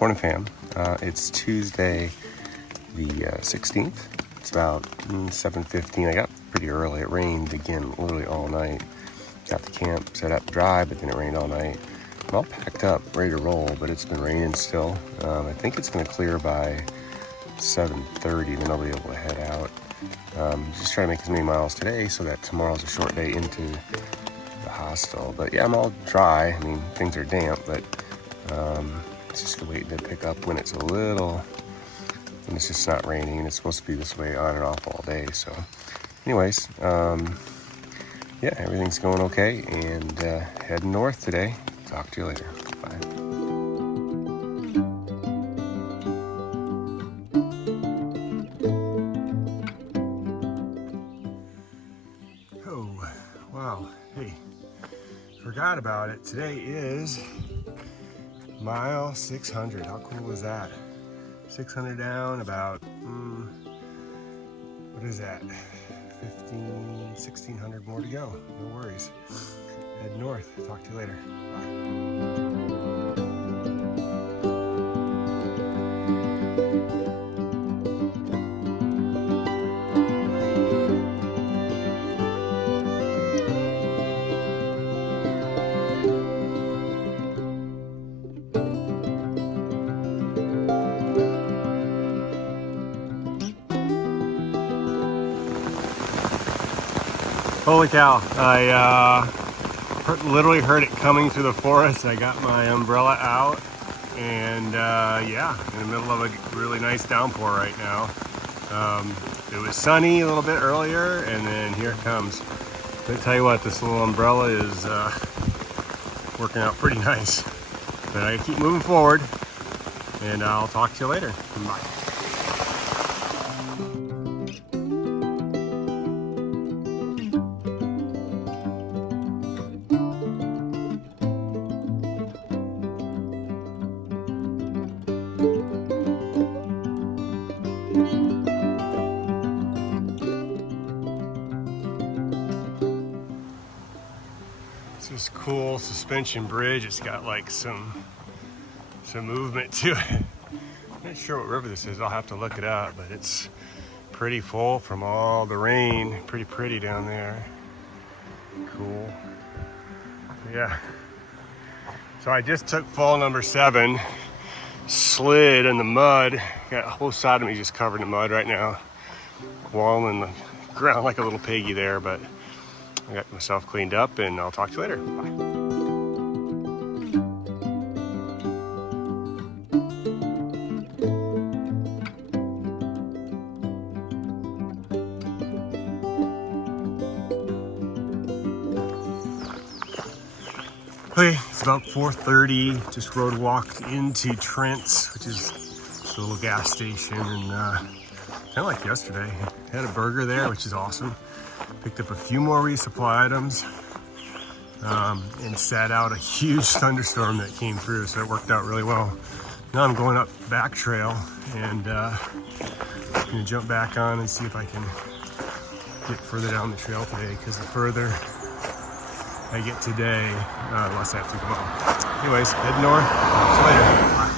Morning fam, it's Tuesday the 16th. It's about 7:15. I got pretty early. It rained again literally all night. Got the camp set up dry, but then it rained all night. I'm all packed up, ready to roll, but it's been raining still. I think it's going to clear by 7:30, then I'll be able to head out. Just trying to make as many miles today so that tomorrow's a short day into the hostel. But yeah, I'm all dry. I mean, things are damp, but it's just waiting to pick up when it's it's just not raining, and it's supposed to be this way on and off all day. So anyways, yeah, everything's going okay, and heading north today. Talk to you later. Bye. Oh, wow. Hey, forgot about it. Today is mile 600. How cool is that? 600 down, about, what is that? 1,600 more to go. No worries. Head north. Talk to you later. Bye. Holy cow, I literally heard it coming through the forest. I got my umbrella out, and yeah, in the middle of a really nice downpour right now. It was sunny a little bit earlier, and then here it comes. Let me tell you what, this little umbrella is working out pretty nice. But I keep moving forward, and I'll talk to you later. Bye. This cool suspension bridge. It's got like some movement to it. I'm not sure what river this is. I'll have to look it up, but it's pretty full from all the rain. Pretty down there. Cool. Yeah. So I just took fall number 7, slid in the mud. Got a whole side of me just covered in mud right now. Walling the ground like a little piggy there, but I got myself cleaned up, and I'll talk to you later. Bye. Okay, it's about 4:30. Just road walked into Trent's, which is just a little gas station, and kind of like yesterday. Had a burger there, which is awesome. Picked up a few more resupply items, and sat out a huge thunderstorm that came through, so it worked out really well. Now I'm going up back trail, and I'm gonna jump back on and see if I can get further down the trail today, because the further I get today, the less I have to go. Anyways, head north. See you later. Bye.